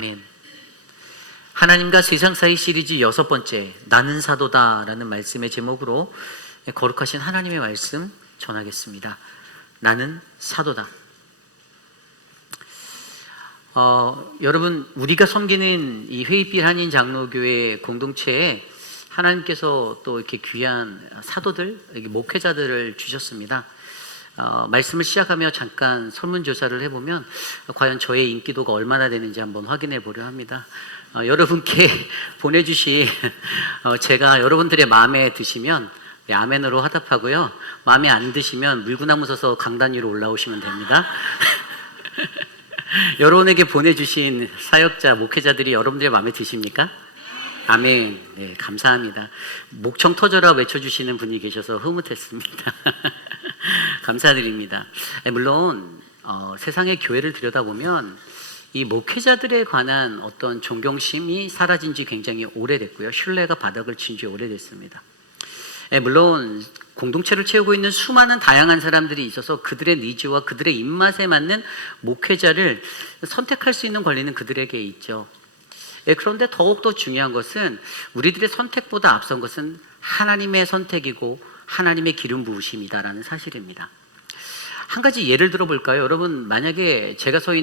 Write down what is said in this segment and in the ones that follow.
아멘. 하나님과 세상 사이 시리즈 6번째, 나는 사도다라는 말씀의 제목으로 거룩하신 하나님의 말씀 전하겠습니다. 나는 사도다. 여러분, 우리가 섬기는 이 회의빛 한인 장로교회 공동체에 하나님께서 또 이렇게 귀한 사도들, 목회자들을 주셨습니다. 말씀을 시작하며 잠깐 설문조사를 해보면 과연 저의 인기도가 얼마나 되는지 한번 확인해 보려 합니다. 여러분께 보내주신 제가 여러분들의 마음에 드시면 아멘으로 화답하고요, 마음에 안 드시면 물구나무 서서 강단 위로 올라오시면 됩니다. 여러분에게 보내주신 사역자, 목회자들이 여러분들의 마음에 드십니까? 아멘. 네, 감사합니다. 목청 터져라 외쳐주시는 분이 계셔서 흐뭇했습니다. 감사드립니다. 물론 세상의 교회를 들여다보면 이 목회자들에 관한 어떤 존경심이 사라진 지 굉장히 오래됐고요, 신뢰가 바닥을 친 지 오래됐습니다. 물론 공동체를 채우고 있는 수많은 다양한 사람들이 있어서 그들의 니즈와 그들의 입맛에 맞는 목회자를 선택할 수 있는 권리는 그들에게 있죠. 그런데 더욱더 중요한 것은 우리들의 선택보다 앞선 것은 하나님의 선택이고 하나님의 기름 부으심이다라는 사실입니다. 한 가지 예를 들어 볼까요? 여러분, 만약에 제가 세우고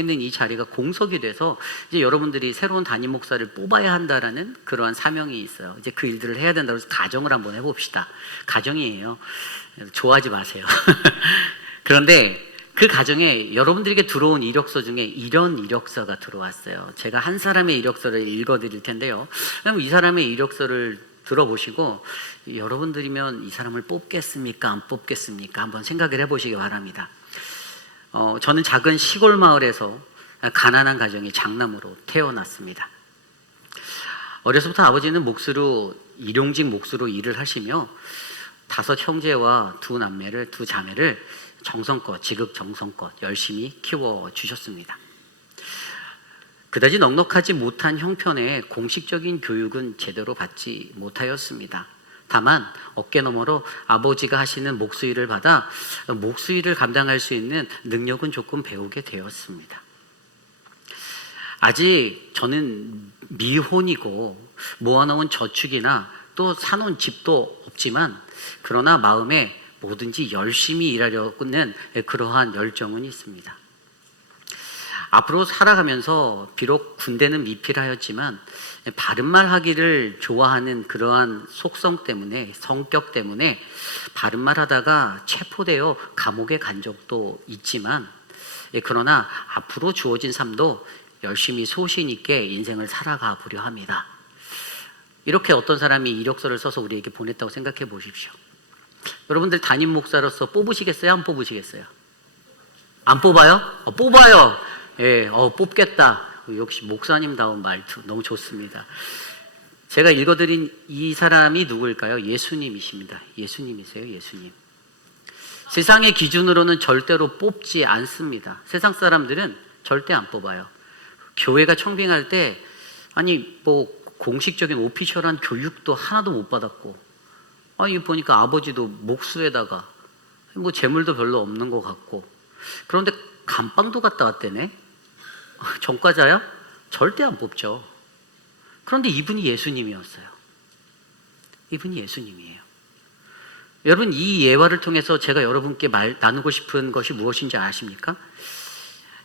있는 이 자리가 공석이 돼서 이제 여러분들이 새로운 담임 목사를 뽑아야 한다라는 그러한 사명이 있어요. 이제 그 일들을 해야 된다고 해서 가정을 한번 해봅시다. 가정이에요. 좋아하지 마세요. 그런데 그 가정에 여러분들에게 들어온 이력서 중에 이런 이력서가 들어왔어요. 제가 한 사람의 이력서를 읽어드릴 텐데요. 그럼 이 사람의 이력서를 들어보시고 여러분들이면 이 사람을 뽑겠습니까? 안 뽑겠습니까? 한번 생각을 해보시기 바랍니다. 저는 작은 시골 마을에서 가난한 가정의 장남으로 태어났습니다. 어려서부터 아버지는 일용직 몫으로 일을 하시며 5 형제와 2 자매를 정성껏, 지극정성껏 열심히 키워주셨습니다. 그다지 넉넉하지 못한 형편에 공식적인 교육은 제대로 받지 못하였습니다. 다만 어깨너머로 아버지가 하시는 목수일을 받아 목수일을 감당할 수 있는 능력은 조금 배우게 되었습니다. 아직 저는 미혼이고 모아놓은 저축이나 또 사놓은 집도 없지만, 그러나 마음에 뭐든지 열심히 일하려는 그러한 열정은 있습니다. 앞으로 살아가면서 비록 군대는 미필하였지만 바른말 하기를 좋아하는 그러한 속성 때문에, 성격 때문에 바른말 하다가 체포되어 감옥에 간 적도 있지만, 그러나 앞으로 주어진 삶도 열심히 소신 있게 인생을 살아가 보려 합니다. 이렇게 어떤 사람이 이력서를 써서 우리에게 보냈다고 생각해 보십시오. 여러분들 담임 목사로서 뽑으시겠어요? 안 뽑으시겠어요? 안 뽑아요? 뽑아요. 예, 뽑겠다. 역시 목사님다운 말투 너무 좋습니다. 제가 읽어드린 이 사람이 누구일까요? 예수님이십니다. 예수님이세요, 예수님. 세상의 기준으로는 절대로 뽑지 않습니다. 세상 사람들은 절대 안 뽑아요. 교회가 청빙할 때 공식적인 오피셜한 교육도 하나도 못 받았고, 보니까 아버지도 목수에다가 재물도 별로 없는 것 같고, 그런데 감방도 갔다 왔대네. 전과자야? 절대 안 뽑죠. 그런데 이분이 예수님이었어요. 이분이 예수님이에요. 여러분, 이 예화를 통해서 제가 여러분께 나누고 싶은 것이 무엇인지 아십니까?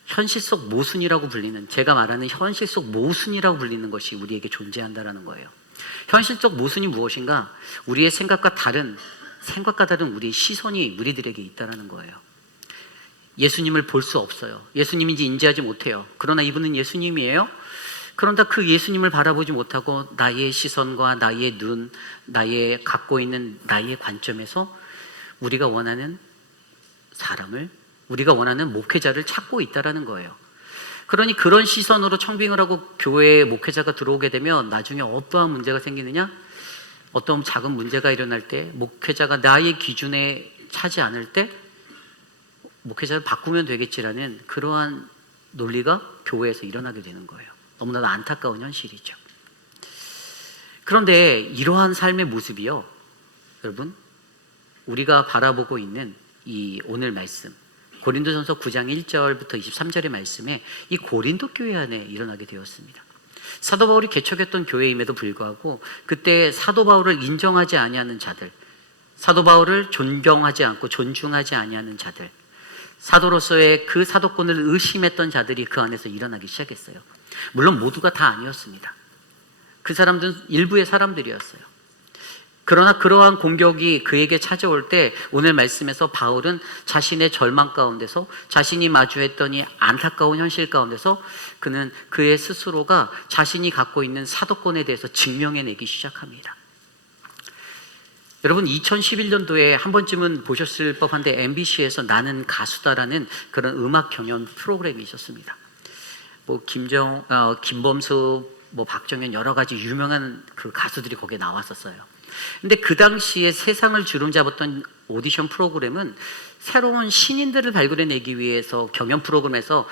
현실 속 모순이라고 불리는, 제가 말하는 현실 속 모순이라고 불리는 것이 우리에게 존재한다는 거예요. 현실 속 모순이 무엇인가? 우리의 생각과 다른 우리의 시선이 우리들에게 있다는 거예요. 예수님을 볼 수 없어요. 예수님인지 인지하지 못해요. 그러나 이분은 예수님이에요. 그런데 그 예수님을 바라보지 못하고 나의 시선과 나의 눈, 갖고 있는 나의 관점에서 우리가 원하는 사람을, 우리가 원하는 목회자를 찾고 있다는 거예요. 그러니 그런 시선으로 청빙을 하고 교회에 목회자가 들어오게 되면 나중에 어떠한 문제가 생기느냐? 어떤 작은 문제가 일어날 때, 목회자가 나의 기준에 차지 않을 때 목회자를 바꾸면 되겠지라는 그러한 논리가 교회에서 일어나게 되는 거예요. 너무나도 안타까운 현실이죠. 그런데 이러한 삶의 모습이요, 여러분, 우리가 바라보고 있는 이 오늘 말씀, 고린도전서 9장 1절부터 23절의 말씀에 이 고린도 교회 안에 일어나게 되었습니다. 사도 바울이 개척했던 교회임에도 불구하고 그때 사도 바울을 인정하지 아니하는 자들, 사도 바울을 존경하지 않고 존중하지 아니하는 자들, 사도로서의 그 사도권을 의심했던 자들이 그 안에서 일어나기 시작했어요. 물론 모두가 다 아니었습니다. 그 사람들은 일부의 사람들이었어요. 그러나 그러한 공격이 그에게 찾아올 때 오늘 말씀에서 바울은 자신의 절망 가운데서, 자신이 마주했던 이 안타까운 현실 가운데서 그는 그의 스스로가 자신이 갖고 있는 사도권에 대해서 증명해내기 시작합니다. 여러분, 2011년도에 한 번쯤은 보셨을 법한데 MBC에서 나는 가수다라는 그런 음악 경연 프로그램이 있었습니다. 김범수, 박정현, 여러 가지 유명한 그 가수들이 거기에 나왔었어요. 근데 그 당시에 세상을 주름잡았던 오디션 프로그램은 새로운 신인들을 발굴해내기 위해서 경연 프로그램에서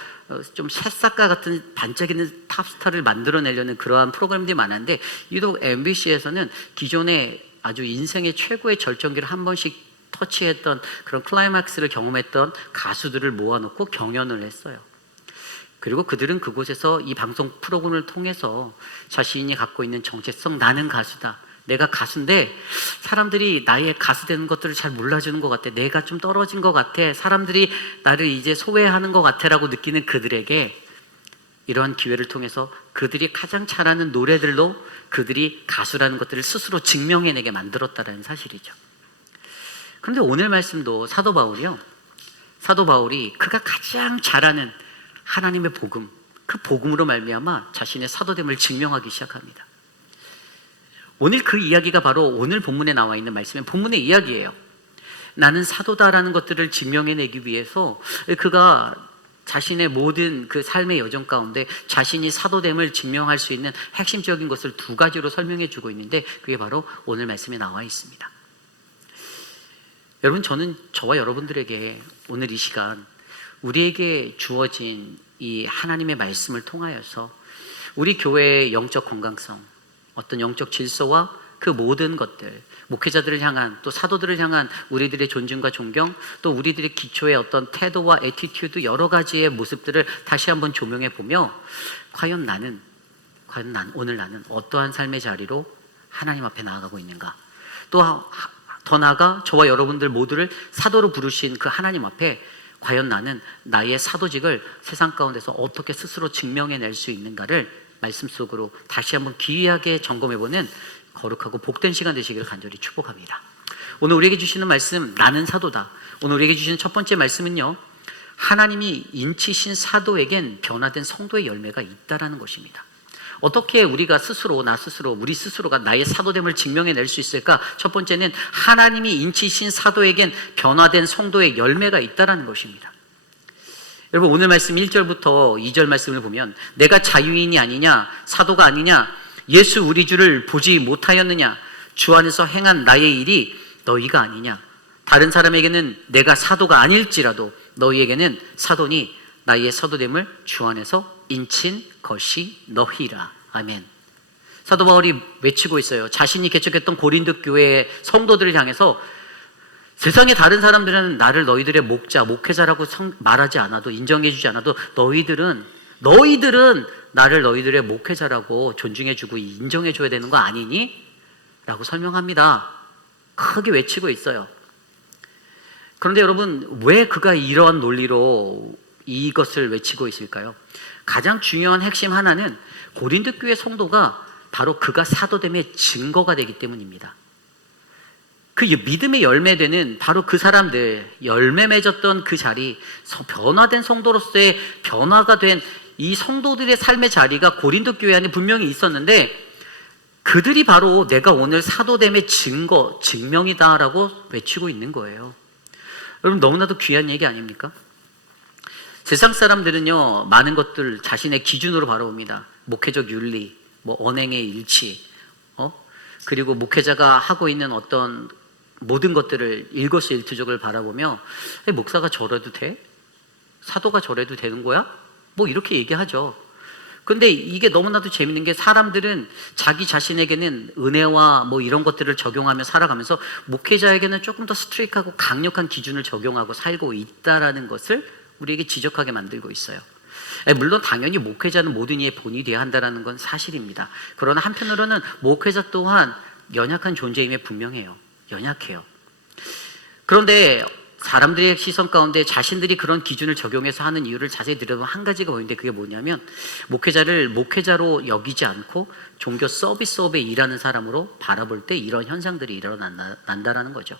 좀 새싹과 같은 반짝이는 탑스타를 만들어내려는 그러한 프로그램들이 많았는데, 유독 MBC에서는 기존에 아주 인생의 최고의 절정기를 한 번씩 터치했던 그런 클라이막스를 경험했던 가수들을 모아놓고 경연을 했어요. 그리고 그들은 그곳에서 이 방송 프로그램을 통해서 자신이 갖고 있는 정체성, 나는 가수다, 내가 가수인데 사람들이 나의 가수 되는 것들을 잘 몰라주는 것 같아, 내가 좀 떨어진 것 같아, 사람들이 나를 이제 소외하는 것 같아 라고 느끼는 그들에게 이러한 기회를 통해서 그들이 가장 잘하는 노래들로 그들이 가수라는 것들을 스스로 증명해내게 만들었다는 사실이죠. 그런데 오늘 말씀도 사도 바울이 그가 가장 잘하는 하나님의 복음, 그 복음으로 말미암아 자신의 사도됨을 증명하기 시작합니다. 오늘 그 이야기가 바로 오늘 본문에 나와 있는 말씀의 본문의 이야기예요. 나는 사도다라는 것들을 증명해내기 위해서 그가 자신의 모든 그 삶의 여정 가운데 자신이 사도됨을 증명할 수 있는 핵심적인 것을 두 가지로 설명해 주고 있는데, 그게 바로 오늘 말씀에 나와 있습니다. 여러분, 저는 저와 여러분들에게 오늘 이 시간 우리에게 주어진 이 하나님의 말씀을 통하여서 우리 교회의 영적 건강성, 어떤 영적 질서와 그 모든 것들, 목회자들을 향한, 또 사도들을 향한 우리들의 존중과 존경, 또 우리들의 기초의 어떤 태도와 애티튜드, 여러 가지의 모습들을 다시 한번 조명해 보며 과연 오늘 나는 어떠한 삶의 자리로 하나님 앞에 나아가고 있는가, 또 더 나아가 저와 여러분들 모두를 사도로 부르신 그 하나님 앞에 과연 나는 나의 사도직을 세상 가운데서 어떻게 스스로 증명해낼 수 있는가를 말씀 속으로 다시 한번 기이하게 점검해보는 거룩하고 복된 시간 되시기를 간절히 축복합니다. 오늘 우리에게 주시는 말씀, 나는 사도다. 오늘 우리에게 주시는 첫 번째 말씀은요, 하나님이 인치신 사도에겐 변화된 성도의 열매가 있다라는 것입니다. 어떻게 우리가 우리 스스로가 나의 사도됨을 증명해낼 수 있을까? 첫 번째는 하나님이 인치신 사도에겐 변화된 성도의 열매가 있다라는 것입니다. 여러분, 오늘 말씀 1절부터 2절 말씀을 보면 내가 자유인이 아니냐, 사도가 아니냐, 예수 우리 주를 보지 못하였느냐, 주 안에서 행한 나의 일이 너희가 아니냐, 다른 사람에게는 내가 사도가 아닐지라도 너희에게는 사도니 나의 사도됨을 주 안에서 인친 것이 너희라. 아멘. 사도 바울이 외치고 있어요. 자신이 개척했던 고린도 교회의 성도들을 향해서 세상의 다른 사람들은 나를 너희들의 목자, 목회자라고 말하지 않아도, 인정해주지 않아도 너희들은 나를 너희들의 목회자라고 존중해주고 인정해줘야 되는 거 아니니? 라고 설명합니다. 크게 외치고 있어요. 그런데 여러분, 왜 그가 이러한 논리로 이것을 외치고 있을까요? 가장 중요한 핵심 하나는 고린도 교회 성도가 바로 그가 사도됨의 증거가 되기 때문입니다. 그 믿음의 열매되는 바로 그 사람들, 열매 맺었던 그 자리, 변화된 성도로서의 변화가 된 이 성도들의 삶의 자리가 고린도 교회 안에 분명히 있었는데, 그들이 바로 내가 오늘 사도됨의 증명이다라고 외치고 있는 거예요. 여러분, 너무나도 귀한 얘기 아닙니까? 세상 사람들은요, 많은 것들 자신의 기준으로 바라봅니다. 목회적 윤리, 언행의 일치, 그리고 목회자가 하고 있는 어떤 모든 것들을 일거수일투족을 바라보며, 목사가 저래도 돼? 사도가 저래도 되는 거야? 이렇게 얘기하죠. 근데 이게 너무나도 재밌는 게 사람들은 자기 자신에게는 은혜와 뭐 이런 것들을 적용하며 살아가면서 목회자에게는 조금 더 스트릭하고 강력한 기준을 적용하고 살고 있다라는 것을 우리에게 지적하게 만들고 있어요. 물론 당연히 목회자는 모든 이의 본이 되어야 한다는 건 사실입니다. 그러나 한편으로는 목회자 또한 연약한 존재임에 분명해요. 연약해요. 그런데 사람들의 시선 가운데 자신들이 그런 기준을 적용해서 하는 이유를 자세히 들여다보면 한 가지가 보이는데, 그게 뭐냐면 목회자를 목회자로 여기지 않고 종교 서비스업에 일하는 사람으로 바라볼 때 이런 현상들이 일어난다라는 거죠.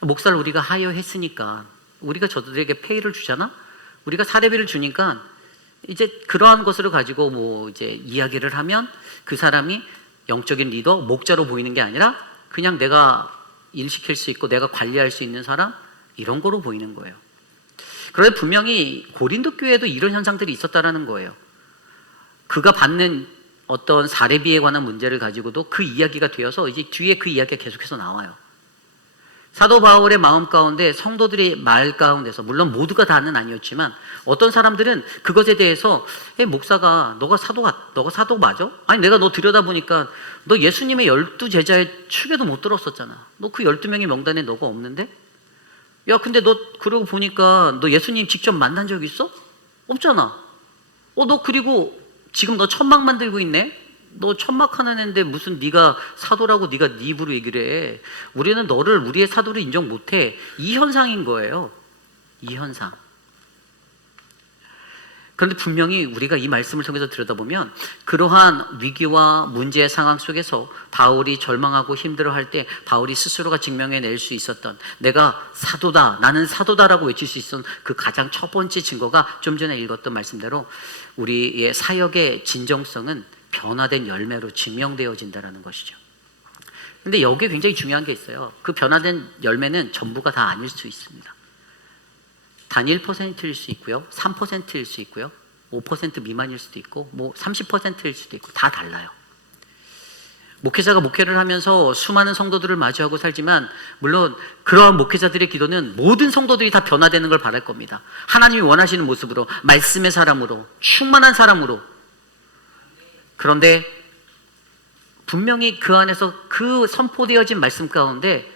목사를 우리가 하여했으니까 우리가 저들에게 페이를 주잖아? 우리가 사례비를 주니까 이제 그러한 것으로 가지고 뭐 이제 이야기를 하면 그 사람이 영적인 리더, 목자로 보이는 게 아니라 그냥 내가 일 시킬 수 있고 내가 관리할 수 있는 사람, 이런 거로 보이는 거예요. 그런데 분명히 고린도 교회에도 이런 현상들이 있었다라는 거예요. 그가 받는 어떤 사례비에 관한 문제를 가지고도 그 이야기가 되어서 이제 뒤에 그 이야기가 계속해서 나와요. 사도 바울의 마음 가운데 성도들의 말 가운데서, 물론 모두가 다는 아니었지만 어떤 사람들은 그것에 대해서 목사가 너가 사도 맞아? 아니 내가 너 들여다보니까 너 예수님의 12제자의 축에도 못 들었었잖아. 너 그 12명의 명단에 너가 없는데? 야 근데 너 그러고 보니까 너 예수님 직접 만난 적 있어? 없잖아. 너 그리고 지금 너 천막 만들고 있네? 너 천막하는 애인데 무슨 네가 사도라고 네가 네 입으로 얘기를 해. 우리는 너를 우리의 사도로 인정 못해. 이 현상인 거예요. 이 현상. 그런데 분명히 우리가 이 말씀을 통해서 들여다보면 그러한 위기와 문제의 상황 속에서 바울이 절망하고 힘들어할 때 바울이 스스로가 증명해낼 수 있었던, 내가 사도다, 나는 사도다라고 외칠 수 있었던 그 가장 첫 번째 증거가 좀 전에 읽었던 말씀대로 우리의 사역의 진정성은 변화된 열매로 증명되어진다는 것이죠. 그런데 여기에 굉장히 중요한 게 있어요. 그 변화된 열매는 전부가 다 아닐 수 있습니다. 단 1%일 수 있고요, 3%일 수 있고요, 5% 미만일 수도 있고 뭐 30%일 수도 있고 다 달라요. 목회자가 목회를 하면서 수많은 성도들을 마주하고 살지만 물론 그러한 목회자들의 기도는 모든 성도들이 다 변화되는 걸 바랄 겁니다. 하나님이 원하시는 모습으로, 말씀의 사람으로, 충만한 사람으로. 그런데 분명히 그 안에서 그 선포되어진 말씀 가운데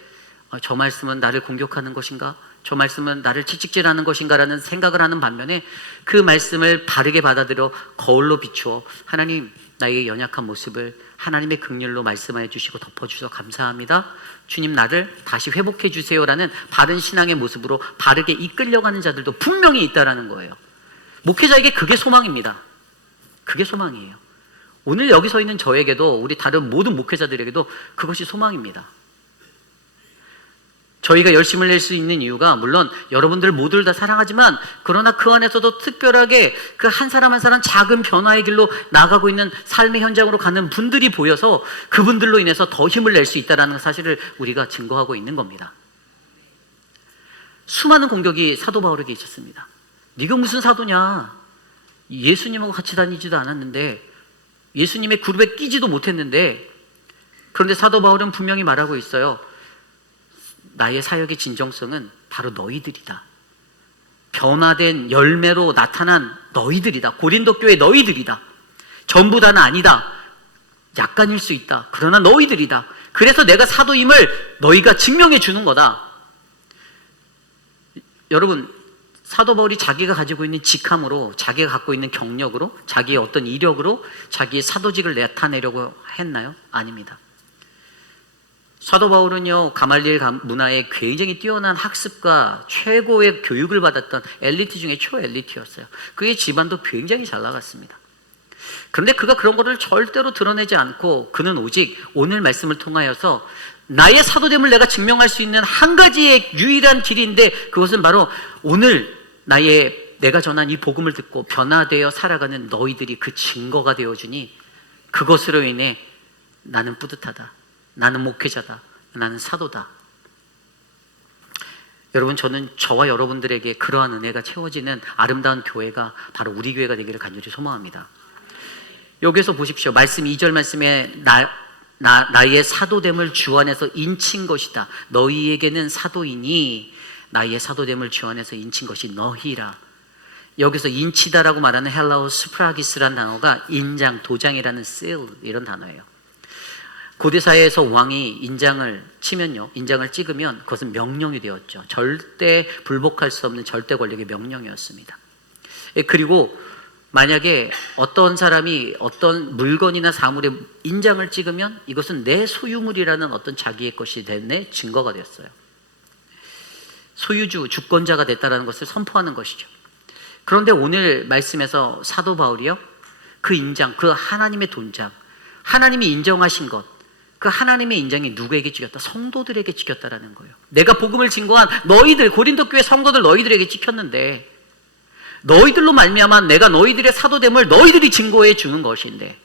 저 말씀은 나를 공격하는 것인가? 저 말씀은 나를 채찍질하는 것인가? 라는 생각을 하는 반면에 그 말씀을 바르게 받아들여 거울로 비추어 하나님, 나의 연약한 모습을 하나님의 긍휼로 말씀하여 주시고 덮어주셔서 감사합니다. 주님, 나를 다시 회복해 주세요라는 바른 신앙의 모습으로 바르게 이끌려가는 자들도 분명히 있다라는 거예요. 목회자에게 그게 소망입니다. 그게 소망이에요. 오늘 여기 서 있는 저에게도 우리 다른 모든 목회자들에게도 그것이 소망입니다. 저희가 열심을 낼 수 있는 이유가 물론 여러분들 모두를 다 사랑하지만 그러나 그 안에서도 특별하게 그 한 사람 한 사람 작은 변화의 길로 나가고 있는 삶의 현장으로 가는 분들이 보여서 그분들로 인해서 더 힘을 낼 수 있다는 사실을 우리가 증거하고 있는 겁니다. 수많은 공격이 사도 바울에게 있었습니다. 네가 무슨 사도냐? 예수님하고 같이 다니지도 않았는데, 예수님의 그룹에 끼지도 못했는데. 그런데 사도 바울은 분명히 말하고 있어요. 나의 사역의 진정성은 바로 너희들이다. 변화된 열매로 나타난 너희들이다. 고린도 교회 너희들이다. 전부 다는 아니다. 약간일 수 있다. 그러나 너희들이다. 그래서 내가 사도임을 너희가 증명해 주는 거다. 여러분, 사도 바울이 자기가 가지고 있는 직함으로, 자기가 갖고 있는 경력으로, 자기의 어떤 이력으로 자기의 사도직을 나타내려고 했나요? 아닙니다. 사도 바울은요, 가말리엘 문화에 굉장히 뛰어난 학습과 최고의 교육을 받았던 엘리트 중에 초엘리트였어요. 그의 집안도 굉장히 잘 나갔습니다. 그런데 그가 그런 것을 절대로 드러내지 않고 그는 오직 오늘 말씀을 통하여서 나의 사도됨을 내가 증명할 수 있는 한 가지의 유일한 길인데, 그것은 바로 오늘 내가 전한 이 복음을 듣고 변화되어 살아가는 너희들이 그 증거가 되어주니 그것으로 인해 나는 뿌듯하다. 나는 목회자다. 나는 사도다. 여러분, 저는 저와 여러분들에게 그러한 은혜가 채워지는 아름다운 교회가 바로 우리 교회가 되기를 간절히 소망합니다. 여기서 보십시오. 말씀 2절 말씀에 나의 사도됨을 주 안에서 인친 것이다. 너희에게는 사도이니 나의 사도됨을 주 안에서 인친 것이 너희라. 여기서 인치다라고 말하는 헬라어 스프라기스라는 단어가 인장, 도장이라는 seal 이런 단어예요. 고대 사회에서 왕이 인장을 치면요, 인장을 찍으면 그것은 명령이 되었죠. 절대 불복할 수 없는 절대 권력의 명령이었습니다. 그리고 만약에 어떤 사람이 어떤 물건이나 사물에 인장을 찍으면 이것은 내 소유물이라는 어떤 자기의 것이 된 내 증거가 되었어요. 소유주, 주권자가 됐다는 것을 선포하는 것이죠. 그런데 오늘 말씀에서 사도 바울이요, 그 인장, 그 하나님의 돈장, 하나님이 인정하신 것, 그 하나님의 인장이 누구에게 찍혔다? 성도들에게 찍혔다라는 거예요. 내가 복음을 증거한 너희들, 고린도 교회 성도들 너희들에게 찍혔는데, 너희들로 말미암아 내가 너희들의 사도됨을 너희들이 증거해 주는 것인데,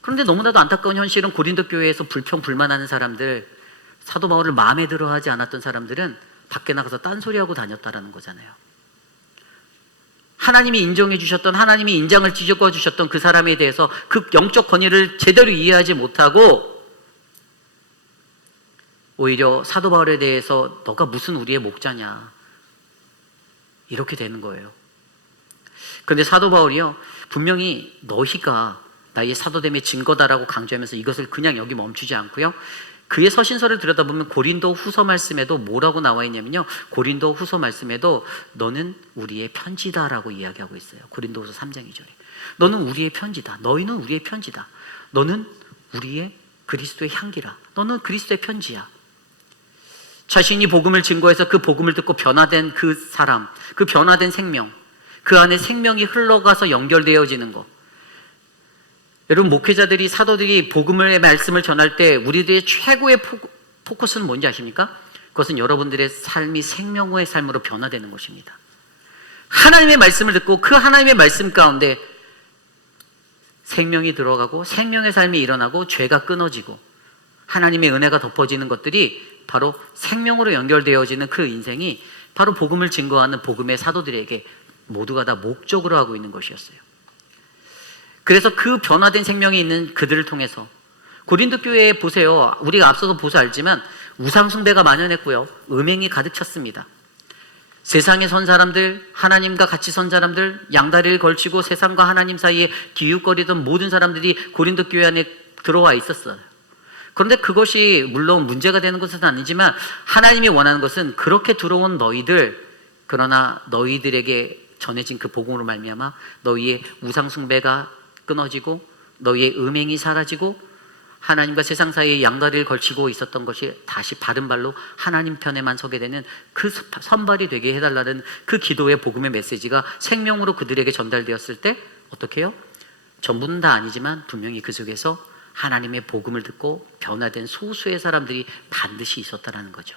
그런데 너무나도 안타까운 현실은 고린도 교회에서 불평불만하는 사람들, 사도 바울을 마음에 들어하지 않았던 사람들은 밖에 나가서 딴소리하고 다녔다라는 거잖아요. 하나님이 인정해 주셨던, 하나님이 인장을 찍어 주셨던 그 사람에 대해서 그 영적 권위를 제대로 이해하지 못하고 오히려 사도 바울에 대해서 너가 무슨 우리의 목자냐, 이렇게 되는 거예요. 그런데 사도 바울이요, 분명히 너희가 나의 사도됨의 증거다라고 강조하면서 이것을 그냥 여기 멈추지 않고요, 그의 서신서를 들여다보면 고린도 후서 말씀에도 뭐라고 나와 있냐면요, 고린도 후서 말씀에도 너는 우리의 편지다라고 이야기하고 있어요. 고린도 후서 3장 2절에 너는 우리의 편지다, 너희는 우리의 편지다, 너는 우리의 그리스도의 향기라, 너는 그리스도의 편지야. 자신이 복음을 증거해서 그 복음을 듣고 변화된 그 사람, 그 변화된 생명, 그 안에 생명이 흘러가서 연결되어지는 것. 여러분, 목회자들이, 사도들이 복음의 말씀을 전할 때 우리들의 최고의 포커스는 뭔지 아십니까? 그것은 여러분들의 삶이 생명의 삶으로 변화되는 것입니다. 하나님의 말씀을 듣고 그 하나님의 말씀 가운데 생명이 들어가고 생명의 삶이 일어나고 죄가 끊어지고 하나님의 은혜가 덮어지는 것들이 바로 생명으로 연결되어지는 그 인생이 바로 복음을 증거하는 복음의 사도들에게 모두가 다 목적으로 하고 있는 것이었어요. 그래서 그 변화된 생명이 있는 그들을 통해서 고린도 교회에 보세요. 우리가 앞서서 보서 알지만 우상 숭배가 만연했고요, 음행이 가득 찼습니다. 세상에 선 사람들, 하나님과 같이 선 사람들, 양다리를 걸치고 세상과 하나님 사이에 기웃거리던 모든 사람들이 고린도 교회 안에 들어와 있었어요. 그런데 그것이 물론 문제가 되는 것은 아니지만 하나님이 원하는 것은 그렇게 들어온 너희들, 그러나 너희들에게 전해진 그 복음으로 말미암아 너희의 우상 숭배가 끊어지고 너희의 음행이 사라지고 하나님과 세상 사이에 양다리를 걸치고 있었던 것이 다시 바른 발로 하나님 편에만 서게 되는 그 선발이 되게 해달라는 그 기도의 복음의 메시지가 생명으로 그들에게 전달되었을 때 어떻게 해요? 전부는 다 아니지만 분명히 그 속에서 하나님의 복음을 듣고 변화된 소수의 사람들이 반드시 있었다는 거죠.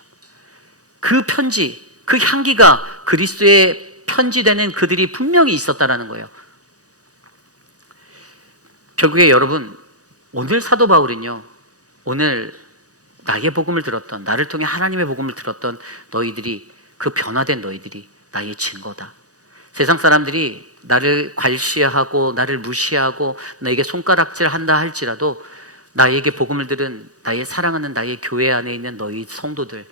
그 편지, 그 향기가 그리스도의 편지되는 그들이 분명히 있었다는 거예요. 결국에 여러분, 오늘 사도 바울은요, 오늘 나의 복음을 들었던, 나를 통해 하나님의 복음을 들었던 너희들이, 그 변화된 너희들이 나의 증거다. 세상 사람들이 나를 괄시하고 나를 무시하고 나에게 손가락질 한다 할지라도 나에게 복음을 들은 나의 사랑하는 나의 교회 안에 있는 너희 성도들,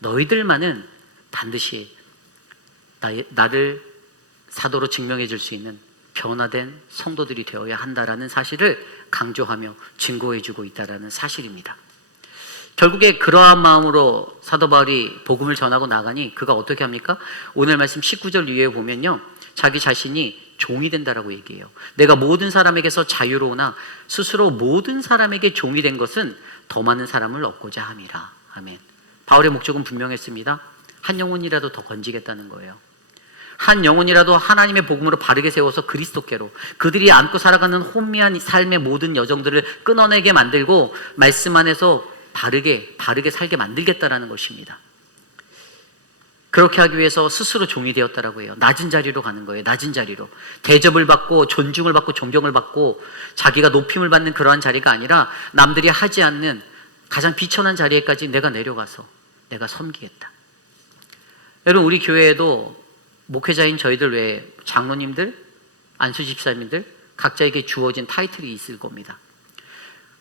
너희들만은 반드시 나를 사도로 증명해 줄 수 있는 변화된 성도들이 되어야 한다라는 사실을 강조하며 증거해 주고 있다라는 사실입니다. 결국에 그러한 마음으로 사도 바울이 복음을 전하고 나가니 그가 어떻게 합니까? 오늘 말씀 19절 이후에 보면요, 자기 자신이 종이 된다라고 얘기해요. 내가 모든 사람에게서 자유로우나 스스로 모든 사람에게 종이 된 것은 더 많은 사람을 얻고자 함이라. 아멘. 바울의 목적은 분명했습니다. 한 영혼이라도 더 건지겠다는 거예요. 한 영혼이라도 하나님의 복음으로 바르게 세워서 그리스도께로 그들이 안고 살아가는 혼미한 삶의 모든 여정들을 끊어내게 만들고 말씀 안에서 바르게 살게 만들겠다라는 것입니다. 그렇게 하기 위해서 스스로 종이 되었다라고 해요. 낮은 자리로 가는 거예요. 낮은 자리로. 대접을 받고 존중을 받고 존경을 받고 자기가 높임을 받는 그러한 자리가 아니라 남들이 하지 않는 가장 비천한 자리에까지 내가 내려가서 내가 섬기겠다. 여러분, 우리 교회에도 목회자인 저희들 외에 장로님들, 안수 집사님들 각자에게 주어진 타이틀이 있을 겁니다.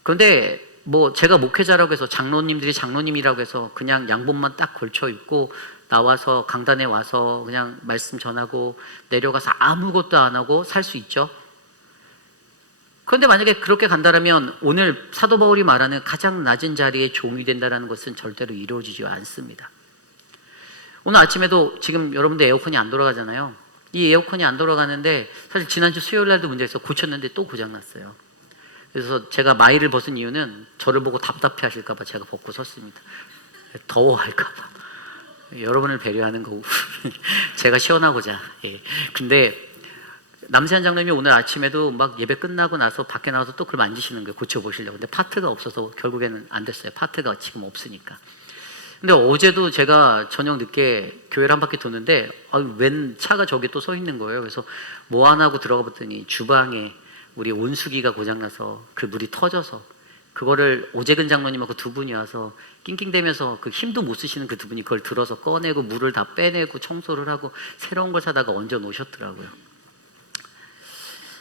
그런데 제가 목회자라고 해서 장로님들이 장로님이라고 해서 그냥 양복만 딱 걸쳐 입고 나와서 강단에 와서 그냥 말씀 전하고 내려가서 아무것도 안 하고 살 수 있죠. 그런데 만약에 그렇게 간다면 오늘 사도 바울이 말하는 가장 낮은 자리에 종이 된다는 것은 절대로 이루어지지 않습니다. 오늘 아침에도 지금 여러분들 에어컨이 안 돌아가잖아요. 이 에어컨이 안 돌아가는데 사실 지난주 수요일 날도 문제에서 고쳤는데 또 고장났어요. 그래서 제가 마이를 벗은 이유는 저를 보고 답답해 하실까 봐 제가 벗고 섰습니다. 더워할까 봐. 여러분을 배려하는 거고 제가 시원하고자. 예. 근데 남세한 장로님이 오늘 아침에도 막 예배 끝나고 나서 밖에 나와서 또 그걸 만지시는 거예요. 고쳐보시려고. 근데 파트가 없어서 결국에는 안 됐어요. 파트가 지금 없으니까. 근데 어제도 제가 저녁 늦게 교회를 한 바퀴 도는데 웬 차가 저기 또 서 있는 거예요. 그래서 뭐 안 하고 들어가 봤더니 주방에 우리 온수기가 고장나서 그 물이 터져서 그거를 오재근 장로님하고 두 분이 와서 낑낑대면서 그 힘도 못 쓰시는 그 두 분이 그걸 들어서 꺼내고 물을 다 빼내고 청소를 하고 새로운 걸 사다가 얹어 놓으셨더라고요.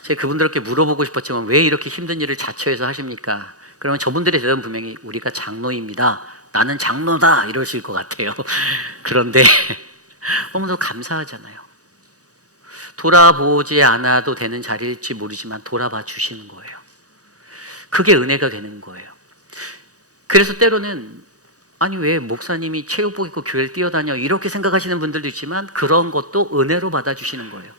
제가 그분들께 물어보고 싶었지만 왜 이렇게 힘든 일을 자처해서 하십니까? 그러면 저분들의 대답은 분명히 우리가 장로입니다. 나는 장로다 이러실 것 같아요. 그런데 너무도 감사하잖아요. 돌아보지 않아도 되는 자리일지 모르지만 돌아봐 주시는 거예요. 그게 은혜가 되는 거예요. 그래서 때로는 아니 왜 목사님이 체육복 입고 교회를 뛰어다녀 이렇게 생각하시는 분들도 있지만 그런 것도 은혜로 받아주시는 거예요.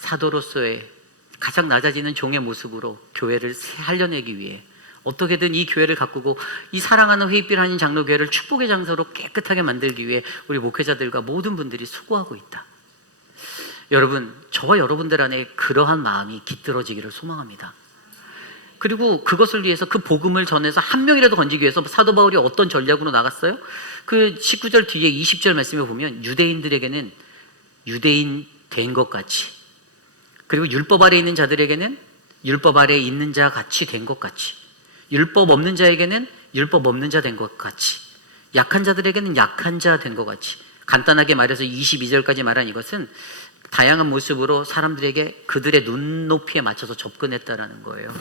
사도로서의 가장 낮아지는 종의 모습으로 교회를 살려내기 위해 어떻게든 이 교회를 가꾸고 이 사랑하는 회의빛 한인 장로교회를 축복의 장소로 깨끗하게 만들기 위해 우리 목회자들과 모든 분들이 수고하고 있다. 여러분, 저와 여러분들 안에 그러한 마음이 깃들어지기를 소망합니다. 그리고 그것을 위해서 그 복음을 전해서 한 명이라도 건지기 위해서 사도 바울이 어떤 전략으로 나갔어요? 그 19절 뒤에 20절 말씀에 보면 유대인들에게는 유대인 된 것 같이, 그리고 율법 아래에 있는 자들에게는 율법 아래에 있는 자 같이 된 것 같이, 율법 없는 자에게는 율법 없는 자 된 것 같이, 약한 자들에게는 약한 자 된 것 같이. 간단하게 말해서 22절까지 말한 이것은 다양한 모습으로 사람들에게 그들의 눈높이에 맞춰서 접근했다라는 거예요.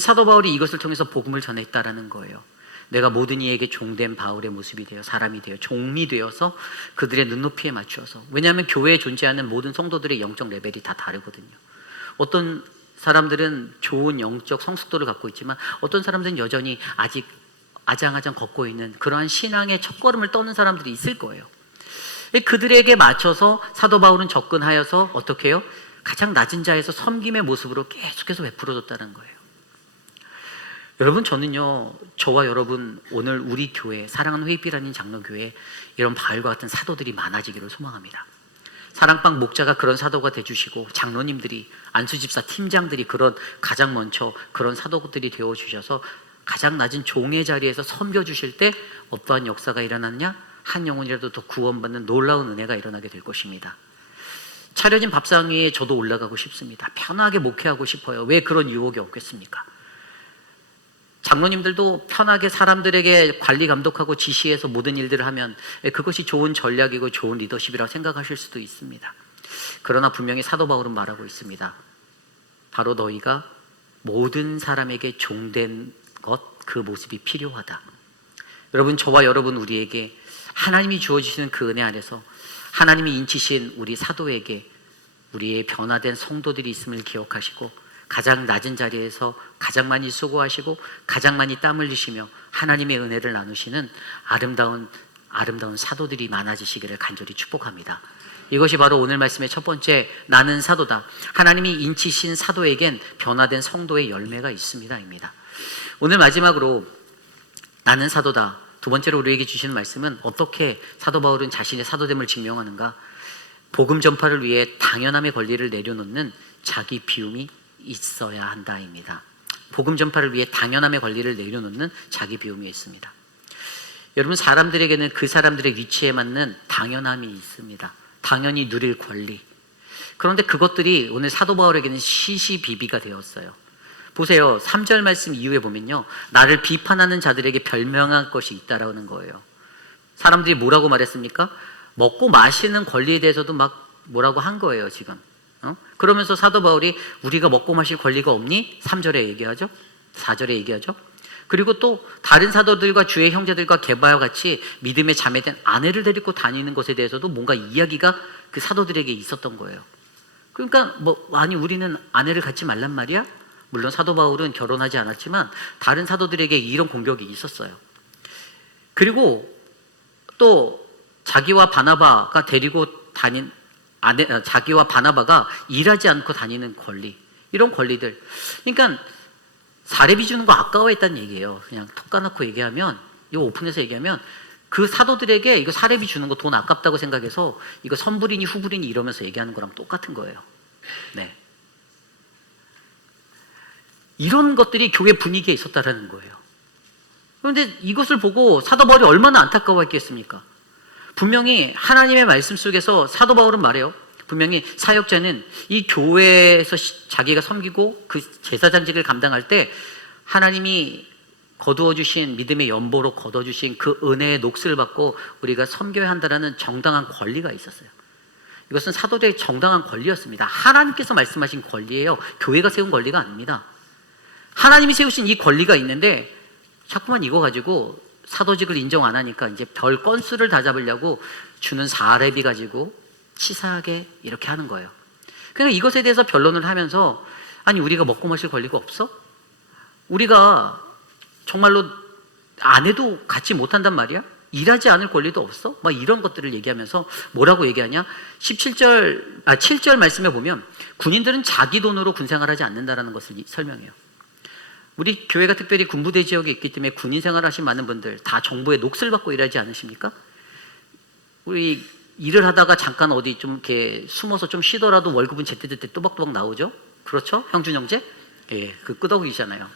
사도 바울이 이것을 통해서 복음을 전했다라는 거예요. 내가 모든 이에게 종된 바울의 모습이 되어 사람이 되어 종이 되어서 그들의 눈높이에 맞추어서. 왜냐하면 교회에 존재하는 모든 성도들의 영적 레벨이 다 다르거든요. 어떤 사람들은 좋은 영적 성숙도를 갖고 있지만 어떤 사람들은 여전히 아직 아장아장 걷고 있는 그러한 신앙의 첫걸음을 떠는 사람들이 있을 거예요. 그들에게 맞춰서 사도 바울은 접근하여서 어떻게 해요? 가장 낮은 자에서 섬김의 모습으로 계속해서 베풀어줬다는 거예요. 여러분, 저는요, 저와 여러분 오늘 우리 교회 사랑하는 회의빛 아닌 장로교회 이런 바울과 같은 사도들이 많아지기를 소망합니다. 사랑방 목자가 그런 사도가 돼주시고 장로님들이 안수집사 팀장들이 그런 가장 먼저 그런 사도들이 되어주셔서 가장 낮은 종의 자리에서 섬겨주실 때 어떠한 역사가 일어났냐? 한 영혼이라도 더 구원받는 놀라운 은혜가 일어나게 될 것입니다. 차려진 밥상 위에 저도 올라가고 싶습니다. 편하게 목회하고 싶어요. 왜 그런 유혹이 없겠습니까? 장로님들도 편하게 사람들에게 관리 감독하고 지시해서 모든 일들을 하면 그것이 좋은 전략이고 좋은 리더십이라고 생각하실 수도 있습니다. 그러나 분명히 사도 바울은 말하고 있습니다. 바로 너희가 모든 사람에게 종된 것, 그 모습이 필요하다. 여러분, 저와 여러분 우리에게 하나님이 주어주시는 그 은혜 안에서 하나님이 인치신 우리 사도에게 우리의 변화된 성도들이 있음을 기억하시고 가장 낮은 자리에서 가장 많이 수고하시고 가장 많이 땀 흘리시며 하나님의 은혜를 나누시는 아름다운 사도들이 많아지시기를 간절히 축복합니다. 이것이 바로 오늘 말씀의 첫 번째, 나는 사도다. 하나님이 인치신 사도에겐 변화된 성도의 열매가 있습니다 입니다. 오늘 마지막으로 나는 사도다. 두 번째로 우리에게 주시는 말씀은 어떻게 사도 바울은 자신의 사도됨을 증명하는가? 복음 전파를 위해 당연함의 권리를 내려놓는 자기 비움이 있어야 한다입니다. 복음 전파를 위해 당연함의 권리를 내려놓는 자기 비움이 있습니다. 여러분, 사람들에게는 그 사람들의 위치에 맞는 당연함이 있습니다. 당연히 누릴 권리. 그런데 그것들이 오늘 사도 바울에게는 시시비비가 되었어요. 보세요. 3절 말씀 이후에 보면요, 나를 비판하는 자들에게 별명할 것이 있다라는 거예요. 사람들이 뭐라고 말했습니까? 먹고 마시는 권리에 대해서도 막 뭐라고 한 거예요 지금. 그러면서 사도 바울이 우리가 먹고 마실 권리가 없니? 3절에 얘기하죠. 4절에 얘기하죠. 그리고 또 다른 사도들과 주의 형제들과 게바와 같이 믿음에 자매된 아내를 데리고 다니는 것에 대해서도 뭔가 이야기가 그 사도들에게 있었던 거예요. 그러니까 아니 우리는 아내를 갖지 말란 말이야? 물론 사도 바울은 결혼하지 않았지만 다른 사도들에게 이런 공격이 있었어요. 그리고 또 자기와 바나바가 일하지 않고 다니는 권리, 이런 권리들. 그러니까 사례비 주는 거 아까워했다는 얘기예요. 그냥 톡 까놓고 얘기하면, 이거 오픈해서 얘기하면 그 사도들에게 이거 사례비 주는 거 돈 아깝다고 생각해서 이거 선불이니 후불이니 이러면서 얘기하는 거랑 똑같은 거예요. 네. 이런 것들이 교회 분위기에 있었다라는 거예요. 그런데 이것을 보고 사도 바울이 얼마나 안타까워했겠습니까? 분명히 하나님의 말씀 속에서 사도 바울은 말해요. 분명히 사역자는 이 교회에서 자기가 섬기고 그 제사장직을 감당할 때 하나님이 거두어주신 믿음의 연보로 거둬주신 그 은혜의 녹슬을 받고 우리가 섬겨야 한다는 정당한 권리가 있었어요. 이것은 사도들의 정당한 권리였습니다. 하나님께서 말씀하신 권리예요. 교회가 세운 권리가 아닙니다. 하나님이 세우신 이 권리가 있는데 자꾸만 이거 가지고 사도직을 인정 안 하니까 이제 별 건수를 다 잡으려고 주는 사례비 가지고 치사하게 이렇게 하는 거예요. 그러니까 이것에 대해서 변론을 하면서 아니 우리가 먹고 마실 권리가 없어? 우리가 정말로 안 해도 갖지 못한단 말이야? 일하지 않을 권리도 없어? 막 이런 것들을 얘기하면서 뭐라고 얘기하냐? 7절 말씀에 보면 군인들은 자기 돈으로 군생활하지 않는다라는 것을 설명해요. 우리 교회가 특별히 군부대 지역에 있기 때문에 군인 생활하신 많은 분들 다 정부의 녹슬 받고 일하지 않으십니까? 우리 일을 하다가 잠깐 어디 좀 이렇게 숨어서 좀 쉬더라도 월급은 제때제때 또박또박 나오죠? 그렇죠? 형준 형제? 예, 그 끄덕이잖아요.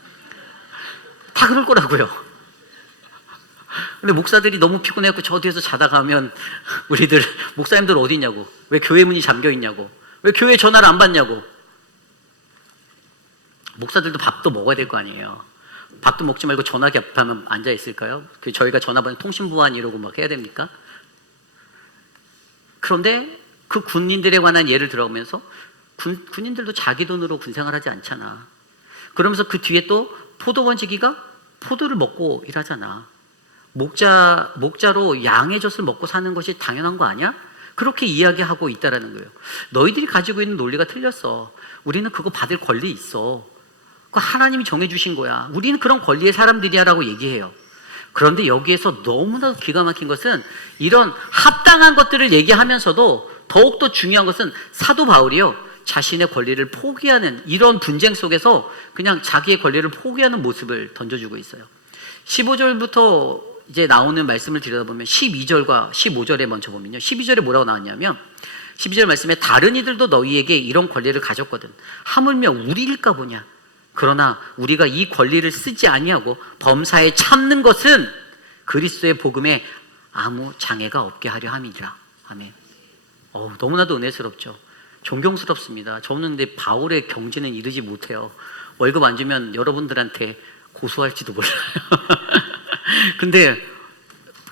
다 그럴 거라고요. 근데 목사들이 너무 피곤해갖고 저 뒤에서 자다가 하면 우리들 목사님들 어디 있냐고, 왜 교회 문이 잠겨 있냐고, 왜 교회 전화를 안 받냐고. 목사들도 밥도 먹어야 될 거 아니에요. 밥도 먹지 말고 전화기 앞에 하면 앉아 있을까요? 저희가 전화 받는 통신보안 이러고 막 해야 됩니까? 그런데 그 군인들에 관한 예를 들어오면서 군인들도 자기 돈으로 군생활하지 않잖아. 그러면서 그 뒤에 또 포도원지기가 포도를 먹고 일하잖아. 목자로 양의 젖을 먹고 사는 것이 당연한 거 아니야? 그렇게 이야기하고 있다라는 거예요. 너희들이 가지고 있는 논리가 틀렸어. 우리는 그거 받을 권리 있어. 그거 하나님이 정해주신 거야. 우리는 그런 권리의 사람들이야 라고 얘기해요. 그런데 여기에서 너무나도 기가 막힌 것은 이런 합당한 것들을 얘기하면서도 더욱더 중요한 것은 사도 바울이요, 자신의 권리를 포기하는 이런 분쟁 속에서 그냥 자기의 권리를 포기하는 모습을 던져주고 있어요. 15절부터 이제 나오는 말씀을 들여다보면 12절과 15절에 먼저 보면요, 12절에 뭐라고 나왔냐면 12절 말씀에 다른 이들도 너희에게 이런 권리를 가졌거든. 하물며 우리일까 보냐. 그러나 우리가 이 권리를 쓰지 아니하고 범사에 참는 것은 그리스도의 복음에 아무 장애가 없게 하려 함이니라. 아멘. 너무나도 은혜스럽죠. 존경스럽습니다. 저는 근데 바울의 경지는 이르지 못해요. 월급 안 주면 여러분들한테 고소할지도 몰라요. 근데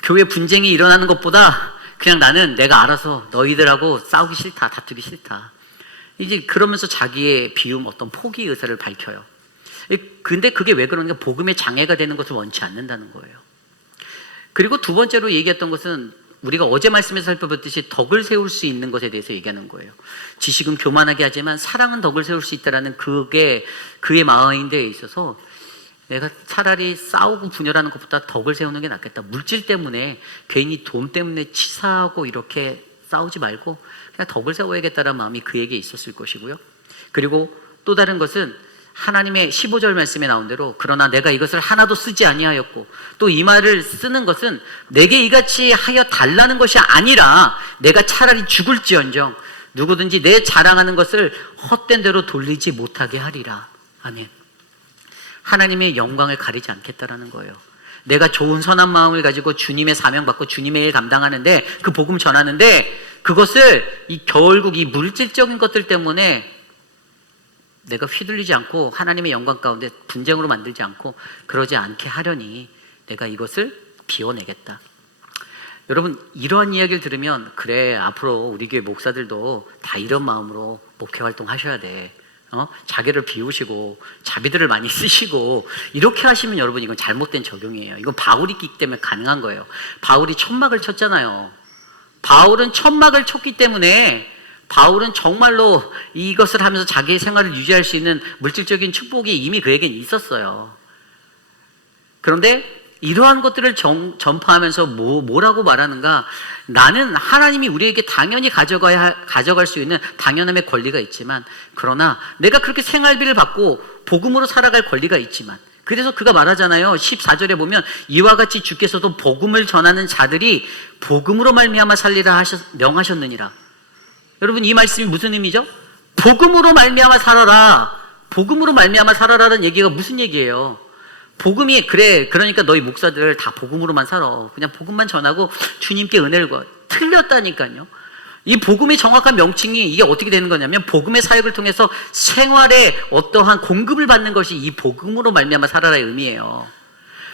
교회 분쟁이 일어나는 것보다 그냥 나는 내가 알아서 너희들하고 싸우기 싫다, 다투기 싫다. 이제 그러면서 자기의 비움, 어떤 포기 의사를 밝혀요. 근데 그게 왜 그러는가? 복음의 장애가 되는 것을 원치 않는다는 거예요. 그리고 두 번째로 얘기했던 것은 우리가 어제 말씀에서 살펴봤듯이 덕을 세울 수 있는 것에 대해서 얘기하는 거예요. 지식은 교만하게 하지만 사랑은 덕을 세울 수 있다라는 그게 그의 마인드에 있어서 내가 차라리 싸우고 분열하는 것보다 덕을 세우는 게 낫겠다. 물질 때문에 괜히 돈 때문에 치사하고 이렇게 싸우지 말고 그냥 덕을 세워야겠다는 마음이 그에게 있었을 것이고요. 그리고 또 다른 것은 하나님의 15절 말씀에 나온 대로 그러나 내가 이것을 하나도 쓰지 아니하였고 또 이 말을 쓰는 것은 내게 이같이 하여 달라는 것이 아니라 내가 차라리 죽을지언정 누구든지 내 자랑하는 것을 헛된 대로 돌리지 못하게 하리라. 아멘. 하나님의 영광을 가리지 않겠다라는 거예요. 내가 좋은 선한 마음을 가지고 주님의 사명 받고 주님의 일 감당하는데 그 복음 전하는데 그것을 결국 이 물질적인 것들 때문에 내가 휘둘리지 않고 하나님의 영광 가운데 분쟁으로 만들지 않고 그러지 않게 하려니 내가 이것을 비워내겠다. 여러분 이러한 이야기를 들으면 그래 앞으로 우리 교회 목사들도 다 이런 마음으로 목회 활동 하셔야 돼. 자기를 비우시고 자비들을 많이 쓰시고 이렇게 하시면 여러분 이건 잘못된 적용이에요. 이건 바울이 있기 때문에 가능한 거예요. 바울이 천막을 쳤잖아요. 바울은 천막을 쳤기 때문에 바울은 정말로 이것을 하면서 자기의 생활을 유지할 수 있는 물질적인 축복이 이미 그에겐 있었어요. 그런데 이러한 것들을 전파하면서 뭐라고 말하는가? 나는 하나님이 우리에게 당연히 가져갈 수 있는 당연함의 권리가 있지만, 그러나 내가 그렇게 생활비를 받고 복음으로 살아갈 권리가 있지만, 그래서 그가 말하잖아요. 14절에 보면 이와 같이 주께서도 복음을 전하는 자들이 복음으로 말미암아 살리라 명하셨느니라. 여러분 이 말씀이 무슨 의미죠? 복음으로 말미암아 살아라. 복음으로 말미암아 살아라는 얘기가 무슨 얘기예요? 복음이 그러니까 너희 목사들 다 복음으로만 살아. 그냥 복음만 전하고 주님께 은혜를 구하. 틀렸다니까요. 이 복음의 정확한 명칭이 이게 어떻게 되는 거냐면 복음의 사역을 통해서 생활에 어떠한 공급을 받는 것이 이 복음으로 말미암아 살아라의 의미예요.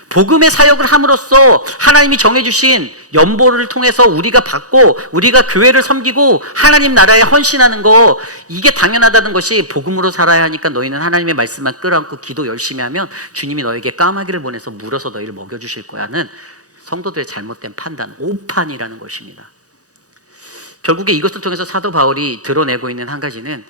복음의 사역을 함으로써 하나님이 정해주신 연보를 통해서 우리가 받고 우리가 교회를 섬기고 하나님 나라에 헌신하는 거, 이게 당연하다는 것이 복음으로 살아야 하니까 너희는 하나님의 말씀만 끌어안고 기도 열심히 하면 주님이 너에게 까마귀를 보내서 물어서 너희를 먹여주실 거야는 성도들의 잘못된 판단, 오판이라는 것입니다. 결국에 이것을 통해서 사도 바울이 드러내고 있는 한 가지는,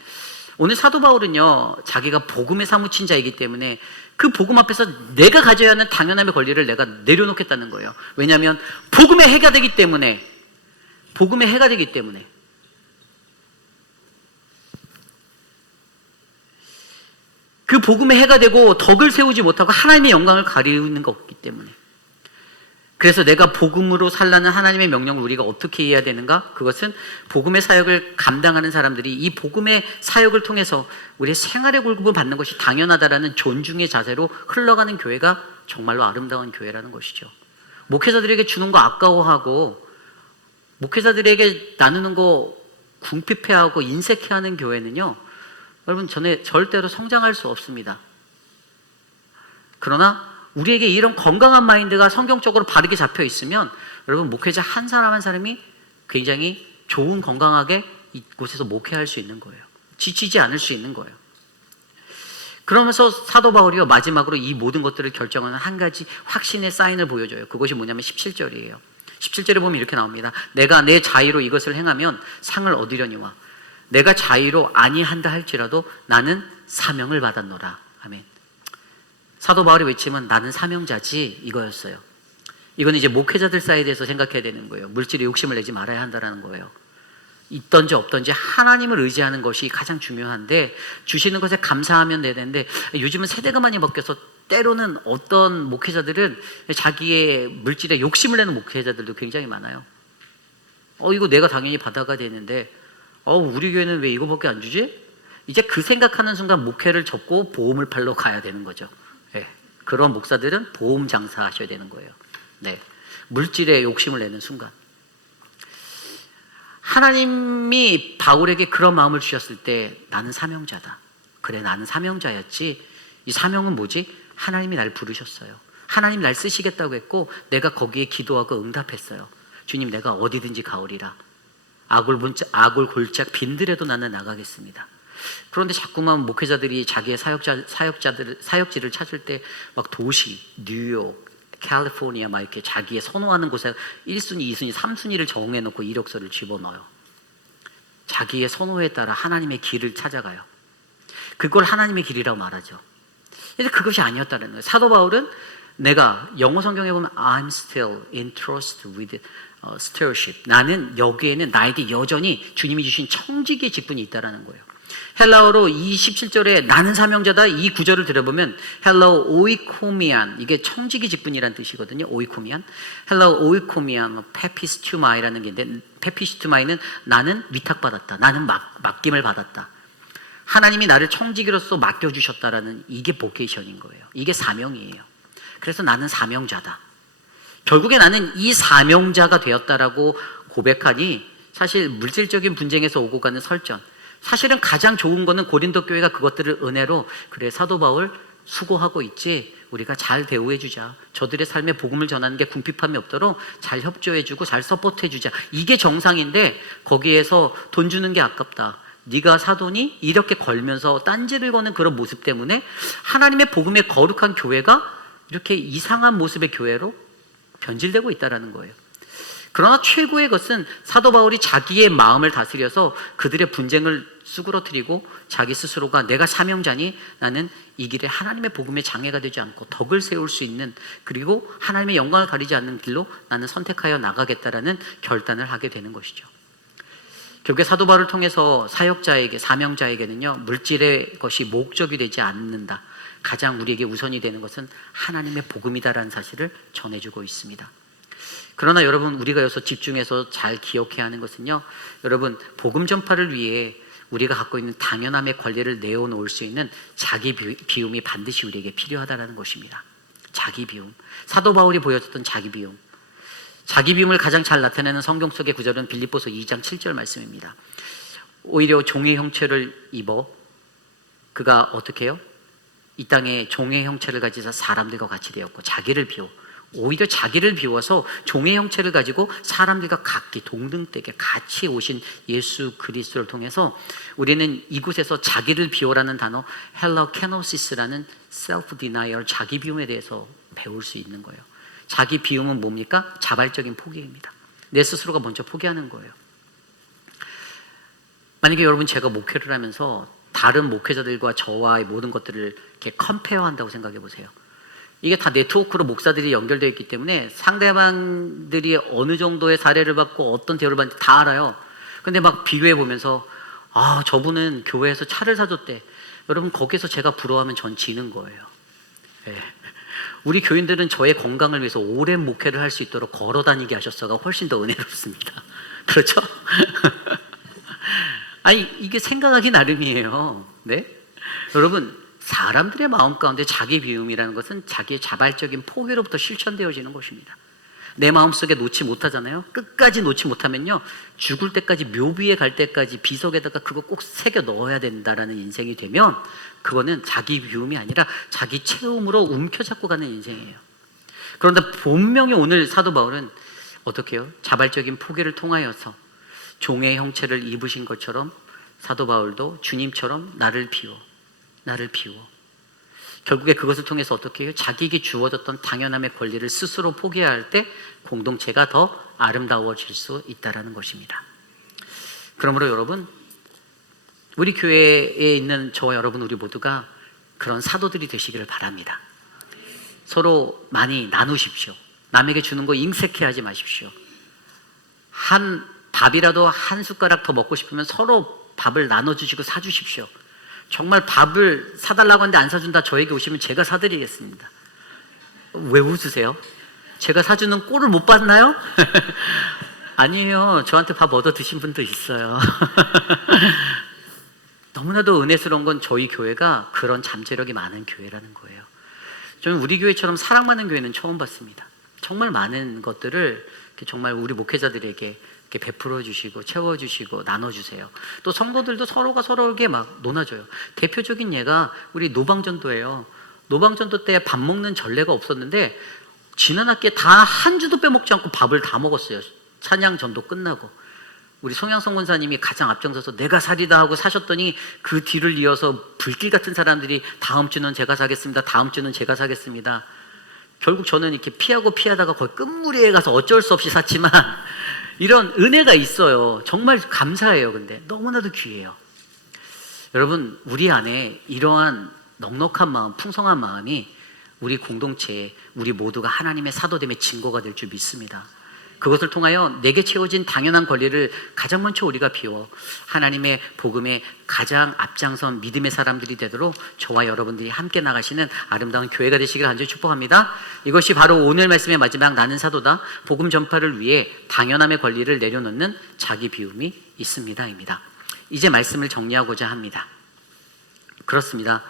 오늘 사도 바울은요 자기가 복음에 사무친 자이기 때문에 그 복음 앞에서 내가 가져야 하는 당연함의 권리를 내가 내려놓겠다는 거예요. 왜냐하면 복음의 해가 되기 때문에, 복음의 해가 되기 때문에. 그 복음의 해가 되고 덕을 세우지 못하고 하나님의 영광을 가리우는 것 없기 때문에. 그래서 내가 복음으로 살라는 하나님의 명령을 우리가 어떻게 해야 되는가? 그것은 복음의 사역을 감당하는 사람들이 이 복음의 사역을 통해서 우리의 생활의 공급을 받는 것이 당연하다라는 존중의 자세로 흘러가는 교회가 정말로 아름다운 교회라는 것이죠. 목회자들에게 주는 거 아까워하고 목회자들에게 나누는 거 궁핍해하고 인색해하는 교회는요, 여러분 절대로 성장할 수 없습니다. 그러나 우리에게 이런 건강한 마인드가 성경적으로 바르게 잡혀 있으면 여러분 목회자 한 사람 한 사람이 굉장히 좋은 건강하게 이곳에서 목회할 수 있는 거예요. 지치지 않을 수 있는 거예요. 그러면서 사도 바울이요 마지막으로 이 모든 것들을 결정하는 한 가지 확신의 사인을 보여줘요. 그것이 뭐냐면 17절이에요. 17절에 보면 이렇게 나옵니다. 내가 내 자의로 이것을 행하면 상을 얻으려니와 내가 자의로 아니한다 할지라도 나는 사명을 받았노라. 아멘. 사도 바울이 외치면 나는 사명자지 이거였어요. 이건 이제 목회자들 사이드에서 생각해야 되는 거예요. 물질에 욕심을 내지 말아야 한다는 거예요. 있던지 없던지 하나님을 의지하는 것이 가장 중요한데 주시는 것에 감사하면 되는데, 요즘은 세대가 많이 바뀌어서 때로는 어떤 목회자들은 자기의 물질에 욕심을 내는 목회자들도 굉장히 많아요. 이거 내가 당연히 받아가야 되는데 우리 교회는 왜 이거밖에 안 주지? 이제 그 생각하는 순간 목회를 접고 보험을 팔러 가야 되는 거죠. 네. 그런 목사들은 보험 장사하셔야 되는 거예요. 네. 물질에 욕심을 내는 순간. 하나님이 바울에게 그런 마음을 주셨을 때 나는 사명자다. 그래, 나는 사명자였지. 이 사명은 뭐지? 하나님이 날 부르셨어요. 하나님 날 쓰시겠다고 했고 내가 거기에 기도하고 응답했어요. 주님, 내가 어디든지 가오리라. 아굴 골짝 빈들에도 나는 나가겠습니다. 그런데 자꾸만 목회자들이 자기의 사역지를 찾을 때 막 도시, 뉴욕, 캘리포니아 막 이렇게 자기의 선호하는 곳에 1순위, 2순위, 3순위를 정해놓고 이력서를 집어넣어요. 자기의 선호에 따라 하나님의 길을 찾아가요. 그걸 하나님의 길이라고 말하죠. 근데 그것이 아니었다는 거예요. 사도 바울은 내가 영어 성경에 보면 I'm still entrusted with stewardship. 나는 여기에는 나에게 여전히 주님이 주신 청지기의 직분이 있다는 거예요. 헬라어로 이 17절에 나는 사명자다 이 구절을 들어보면 헬라어 오이코미안, 이게 청지기 직분이라는 뜻이거든요. 오이코미안, 헬라어 오이코미안 페피스투마이라는 게 있는데, 페피스투마이는 나는 위탁받았다, 나는 맡김을 받았다, 하나님이 나를 청지기로서 맡겨주셨다라는, 이게 보케이션인 거예요. 이게 사명이에요. 그래서 나는 사명자다. 결국에 나는 이 사명자가 되었다라고 고백하니 사실 물질적인 분쟁에서 오고 가는 설전, 사실은 가장 좋은 거는 고린도 교회가 그것들을 은혜로, 그래 사도 바울 수고하고 있지, 우리가 잘 대우해주자, 저들의 삶에 복음을 전하는 게 궁핍함이 없도록 잘 협조해주고 잘 서포트해주자, 이게 정상인데 거기에서 돈 주는 게 아깝다, 네가 사도니? 이렇게 걸면서 딴지를 거는 그런 모습 때문에 하나님의 복음의 거룩한 교회가 이렇게 이상한 모습의 교회로 변질되고 있다는 거예요. 그러나 최고의 것은 사도 바울이 자기의 마음을 다스려서 그들의 분쟁을 수그러뜨리고 자기 스스로가 내가 사명자니 나는 이 길에 하나님의 복음의 장애가 되지 않고 덕을 세울 수 있는, 그리고 하나님의 영광을 가리지 않는 길로 나는 선택하여 나가겠다라는 결단을 하게 되는 것이죠. 결국에 사도 바울을 통해서 사역자에게, 사명자에게는요, 물질의 것이 목적이 되지 않는다. 가장 우리에게 우선이 되는 것은 하나님의 복음이다라는 사실을 전해주고 있습니다. 그러나 여러분, 우리가 여기서 집중해서 잘 기억해야 하는 것은요, 여러분, 복음 전파를 위해 우리가 갖고 있는 당연함의 권리를 내어놓을 수 있는 자기 비움이 반드시 우리에게 필요하다는 것입니다. 자기 비움, 사도 바울이 보여줬던 자기 비움. 자기 비움을 가장 잘 나타내는 성경 속의 구절은 빌립보서 2장 7절 말씀입니다. 오히려 종의 형체를 입어 그가 어떻게 해요? 이 땅에 종의 형체를 가지사 사람들과 같이 되었고, 자기를 비워, 오히려 자기를 비워서 종의 형체를 가지고 사람들과 같이 동등되게 같이 오신 예수 그리스도를 통해서 우리는 이곳에서 자기를 비워라는 단어, 헬러케노시스라는 self denial, 자기 비움에 대해서 배울 수 있는 거예요. 자기 비움은 뭡니까? 자발적인 포기입니다. 내 스스로가 먼저 포기하는 거예요. 만약에 여러분, 제가 목회를 하면서 다른 목회자들과 저와의 모든 것들을 이렇게 컴페어한다고 생각해 보세요. 이게 다 네트워크로 목사들이 연결되어 있기 때문에 상대방들이 어느 정도의 사례를 받고 어떤 대우를 받는지 다 알아요. 근데 막 비교해 보면서, 아, 저분은 교회에서 차를 사줬대. 여러분, 거기서 제가 부러워하면 전 지는 거예요. 네. 우리 교인들은 저의 건강을 위해서 오랜 목회를 할 수 있도록 걸어 다니게 하셨어가 훨씬 더 은혜롭습니다. 그렇죠? 아니, 이게 생각하기 나름이에요. 네? 여러분, 사람들의 마음 가운데 자기 비움이라는 것은 자기의 자발적인 포기로부터 실천되어지는 것입니다. 내 마음속에 놓지 못하잖아요. 끝까지 놓지 못하면요, 죽을 때까지, 묘비에 갈 때까지 비석에다가 그거 꼭 새겨 넣어야 된다라는 인생이 되면 그거는 자기 비움이 아니라 자기 채움으로 움켜잡고 가는 인생이에요. 그런데 분명히 오늘 사도 바울은 어떻게 해요? 자발적인 포기를 통하여서 종의 형체를 입으신 것처럼 사도 바울도 주님처럼 나를 비워, 나를 비워. 결국에 그것을 통해서 어떻게 해요? 자기에게 주어졌던 당연함의 권리를 스스로 포기할 때 공동체가 더 아름다워질 수 있다는 것입니다. 그러므로 여러분, 우리 교회에 있는 저와 여러분, 우리 모두가 그런 사도들이 되시기를 바랍니다. 서로 많이 나누십시오. 남에게 주는 거 인색해 하지 마십시오. 한 밥이라도 한 숟가락 더 먹고 싶으면 서로 밥을 나눠주시고 사주십시오. 정말 밥을 사달라고 하는데 안 사준다, 저에게 오시면 제가 사드리겠습니다. 왜 웃으세요? 제가 사주는 꼴을 못 봤나요? 아니에요. 저한테 밥 얻어 드신 분도 있어요. 너무나도 은혜스러운 건 저희 교회가 그런 잠재력이 많은 교회라는 거예요. 저는 우리 교회처럼 사랑 많은 교회는 처음 봤습니다. 정말 많은 것들을 정말 우리 목회자들에게 이렇게 베풀어 주시고 채워주시고 나눠주세요. 또 성도들도 서로가 서로에게 막 논아줘요. 대표적인 예가 우리 노방전도예요. 노방전도 때 밥 먹는 전례가 없었는데 지난 학기에 다 한 주도 빼먹지 않고 밥을 다 먹었어요. 찬양 전도 끝나고. 우리 송양성 권사님이 가장 앞장서서 내가 살이다 하고 사셨더니 그 뒤를 이어서 불길 같은 사람들이 다음 주는 제가 사겠습니다, 다음 주는 제가 사겠습니다. 결국 저는 이렇게 피하다가 거의 끝무리에 가서 어쩔 수 없이 샀지만 이런 은혜가 있어요. 정말 감사해요. 근데 너무나도 귀해요. 여러분, 우리 안에 이러한 넉넉한 마음, 풍성한 마음이 우리 공동체에 우리 모두가 하나님의 사도됨의 증거가 될 줄 믿습니다. 그것을 통하여 내게 채워진 당연한 권리를 가장 먼저 우리가 비워 하나님의 복음에 가장 앞장선 믿음의 사람들이 되도록 저와 여러분들이 함께 나가시는 아름다운 교회가 되시기를 간절히 축복합니다. 이것이 바로 오늘 말씀의 마지막 나는 사도다, 복음 전파를 위해 당연함의 권리를 내려놓는 자기 비움이 있습니다입니다. 이제 말씀을 정리하고자 합니다. 그렇습니다.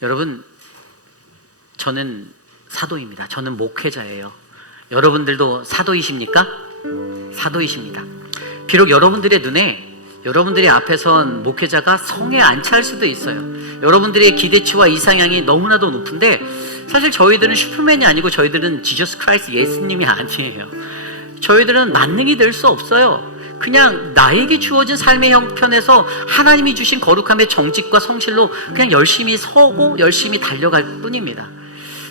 여러분, 저는 사도입니다. 저는 목회자예요. 여러분들도 사도이십니까? 사도이십니다. 비록 여러분들의 눈에, 여러분들의 앞에 선 목회자가 성에 안 찰 수도 있어요. 여러분들의 기대치와 이상향이 너무나도 높은데 사실 저희들은 슈퍼맨이 아니고 저희들은 지저스 크라이스트, 예수님이 아니에요. 저희들은 만능이 될 수 없어요. 그냥 나에게 주어진 삶의 형편에서 하나님이 주신 거룩함의 정직과 성실로 그냥 열심히 서고 열심히 달려갈 뿐입니다.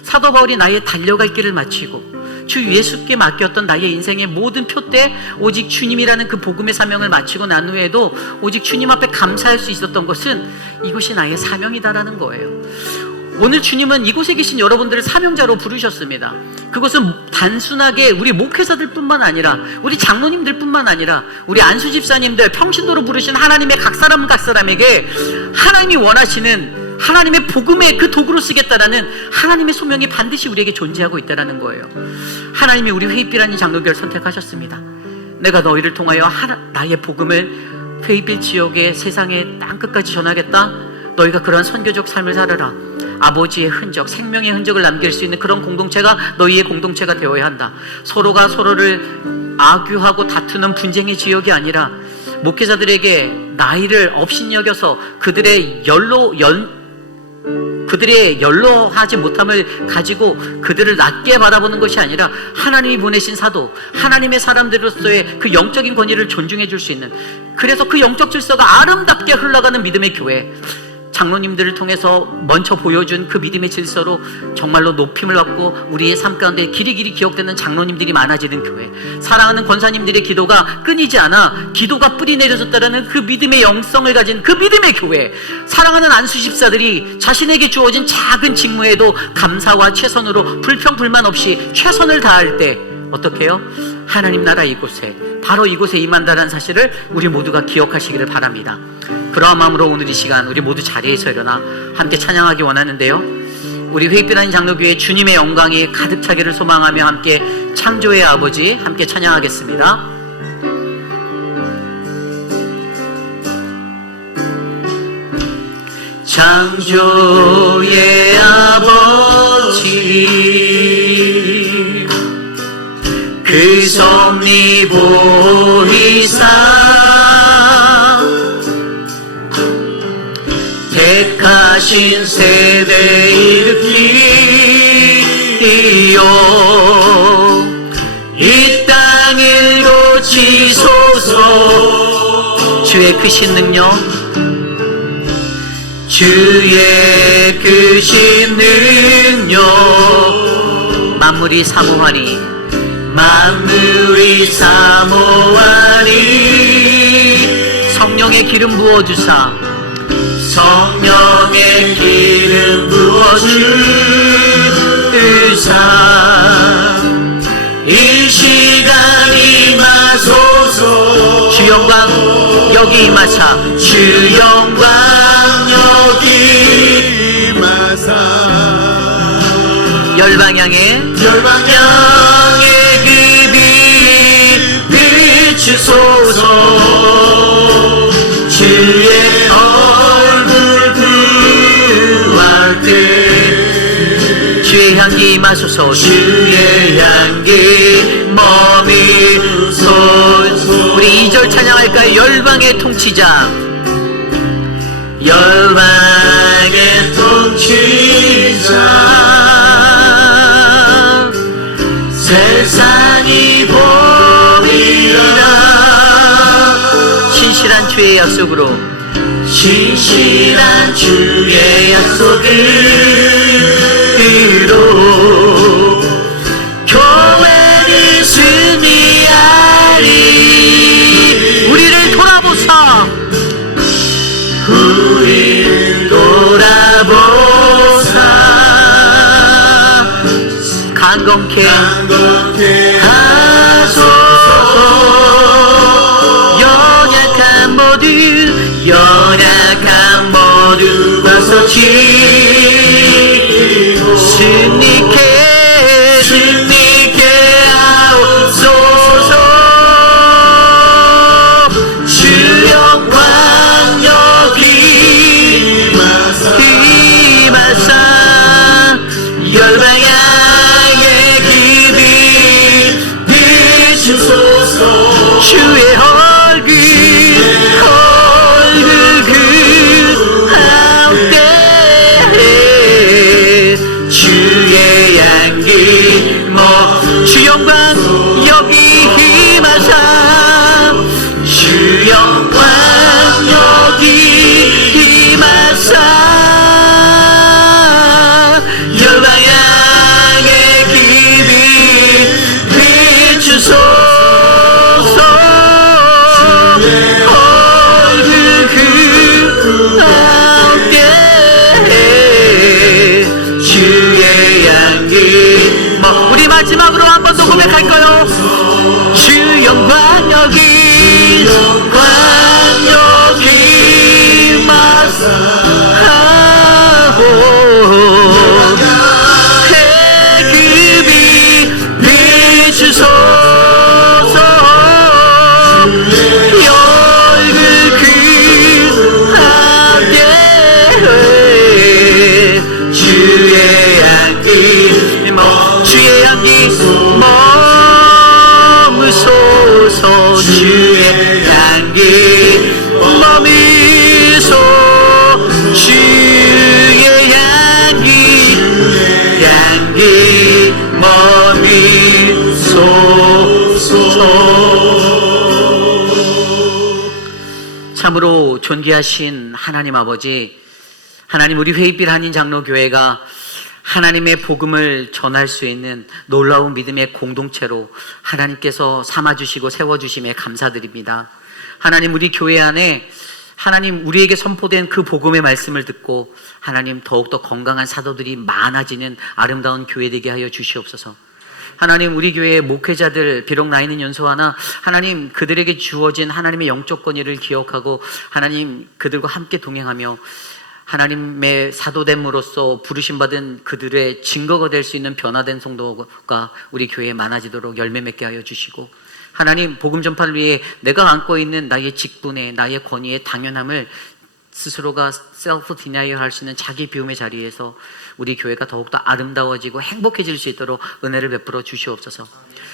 사도 바울이 나의 달려갈 길을 마치고 주 예수께 맡겼던 나의 인생의 모든 표대 오직 주님이라는 그 복음의 사명을 마치고 난 후에도 오직 주님 앞에 감사할 수 있었던 것은 이것이 나의 사명이다라는 거예요. 오늘 주님은 이곳에 계신 여러분들을 사명자로 부르셨습니다. 그것은 단순하게 우리 목회자들 뿐만 아니라 우리 장로님들 뿐만 아니라 우리 안수집사님들 평신도로 부르신 하나님의 각 사람에게 하나님이 원하시는 하나님의 복음의 그 도구로 쓰겠다라는 하나님의 소명이 반드시 우리에게 존재하고 있다는 거예요. 하나님이 우리 회입비라는 장로교를 선택하셨습니다. 내가 너희를 통하여 나의 복음을 회입빌 지역의 세상의 땅끝까지 전하겠다. 너희가 그런 선교적 삶을 살아라. 아버지의 흔적, 생명의 흔적을 남길 수 있는 그런 공동체가 너희의 공동체가 되어야 한다. 서로가 서로를 악유하고 다투는 분쟁의 지역이 아니라 목회자들에게 나이를 업신여겨서 그들의 연로하지 못함을 가지고 그들을 낮게 바라보는 것이 아니라 하나님이 보내신 사도, 하나님의 사람들로서의 그 영적인 권위를 존중해 줄 수 있는, 그래서 그 영적 질서가 아름답게 흘러가는 믿음의 교회, 장로님들을 통해서 먼저 보여준 그 믿음의 질서로 정말로 높임을 받고 우리의 삶 가운데 길이길이 기억되는 장로님들이 많아지는 교회, 사랑하는 권사님들의 기도가 끊이지 않아 기도가 뿌리 내려졌다는 그 믿음의 영성을 가진 그 믿음의 교회, 사랑하는 안수집사들이 자신에게 주어진 작은 직무에도 감사와 최선으로 불평불만 없이 최선을 다할 때 어떻게 해요? 하나님 나라 이곳에, 바로 이곳에 임한다는 사실을 우리 모두가 기억하시기를 바랍니다. 그러한 마음으로 오늘 이 시간 우리 모두 자리에서 일어나 함께 찬양하기 원하는데요, 우리 회입비라는 장로교회 주님의 영광이 가득 차기를 소망하며 함께 창조의 아버지 함께 찬양하겠습니다. 창조의 아버지 그 섭리 보이사 택하신 세대 일으키리요 이 땅을 고치소서. 주의 크신 능력, 주의 크신 능력 만물이 사모하니 성령의 기름 부어주사 성령의 기름 부어주사 이 시간 임하소서. 주 영광 여기 임하사, 주 영광 여기 임하사 열방향에 그 빛 비추소서. 주의 얼굴 구할 때 주의 향기 임하소서. 주의 향기 머미소서. 우리 2절 찬양할까요? 열방의 통치자, 열방의 통치자 세상이 보이라. 신실한 주의 약속으로, 신실한 주의 약속으로 교회를 승리하리. 우리를 돌아보사, 우리를 돌아보사 강건케 하소서. 연약한 모두가 서치고 승리케 하옵소서. 주 영광 여기 임하사 열방향의 기비 비추소서. 주의 얼굴 그 가운데 마지막으로 한 번 더 고백할까요? 주 영광 여기 마사하고 해급이 비추소서 열그 함께 주의 향기 머무소서 주의 향기 머미소 주의 향기 머미소서. 참으로 존귀하신 하나님 아버지, 하나님, 우리 회의빛 한인 장로교회가 하나님의 복음을 전할 수 있는 놀라운 믿음의 공동체로 하나님께서 삼아주시고 세워주심에 감사드립니다. 하나님, 우리 교회 안에 하나님 우리에게 선포된 그 복음의 말씀을 듣고 하나님 더욱더 건강한 사도들이 많아지는 아름다운 교회 되게 하여 주시옵소서. 하나님, 우리 교회의 목회자들, 비록 나이는 연소하나 하나님 그들에게 주어진 하나님의 영적 권위를 기억하고 하나님 그들과 함께 동행하며 하나님의 사도됨으로써 부르심받은 그들의 증거가 될 수 있는 변화된 성도가 우리 교회에 많아지도록 열매 맺게 하여 주시고, 하나님 복음 전파를 위해 내가 안고 있는 나의 직분에 나의 권위의 당연함을 스스로가 셀프 디나이어 할 수 있는 자기 비움의 자리에서 우리 교회가 더욱더 아름다워지고 행복해질 수 있도록 은혜를 베풀어 주시옵소서.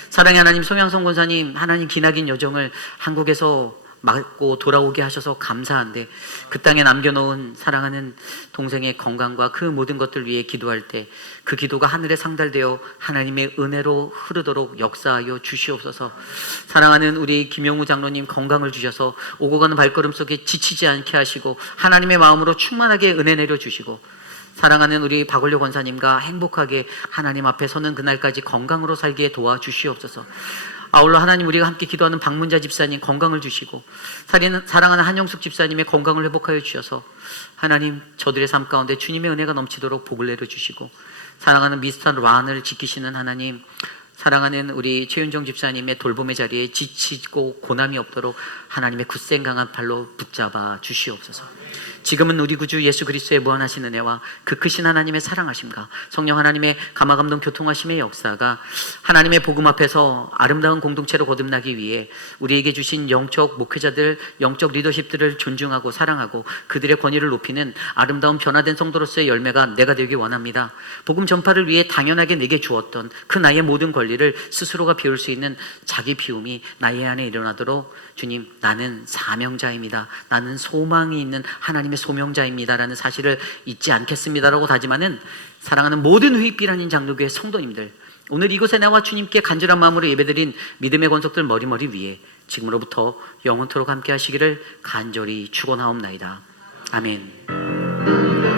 사랑의 하나님, 송양성 권사님, 하나님 기나긴 여정을 한국에서 맞고 돌아오게 하셔서 감사한데 그 땅에 남겨놓은 사랑하는 동생의 건강과 그 모든 것들 위해 기도할 때 그 기도가 하늘에 상달되어 하나님의 은혜로 흐르도록 역사하여 주시옵소서. 사랑하는 우리 김용우 장로님 건강을 주셔서 오고 가는 발걸음 속에 지치지 않게 하시고 하나님의 마음으로 충만하게 은혜 내려주시고, 사랑하는 우리 박원료 권사님과 행복하게 하나님 앞에 서는 그날까지 건강으로 살기에 도와주시옵소서. 아울러 하나님, 우리가 함께 기도하는 박문자 집사님 건강을 주시고, 사랑하는 한영숙 집사님의 건강을 회복하여 주셔서 하나님 저들의 삶 가운데 주님의 은혜가 넘치도록 복을 내려주시고, 사랑하는 미스터 란을 지키시는 하나님, 사랑하는 우리 최윤정 집사님의 돌봄의 자리에 지치고 고난이 없도록 하나님의 굳센 강한 팔로 붙잡아 주시옵소서. 지금은 우리 구주 예수 그리스도의 무한하신 은혜와 그 크신 하나님의 사랑하심과 성령 하나님의 감화감동 교통하심의 역사가 하나님의 복음 앞에서 아름다운 공동체로 거듭나기 위해 우리에게 주신 영적 목회자들, 영적 리더십들을 존중하고 사랑하고 그들의 권위를 높이는 아름다운 변화된 성도로서의 열매가 내가 되기 원합니다. 복음 전파를 위해 당연하게 내게 주었던 그 나의 모든 권리를 스스로가 비울 수 있는 자기 비움이 나의 안에 일어나도록, 주님, 나는 사명자입니다, 나는 소망이 있는 하나님의 소명자입니다 라는 사실을 잊지 않겠습니다라고 다짐하는 사랑하는 모든 회의빛 한인 장로교회 성도님들, 오늘 이곳에 나와 주님께 간절한 마음으로 예배드린 믿음의 권속들 머리머리 위에 지금으로부터 영원토록 함께 하시기를 간절히 축원하옵나이다. 아멘.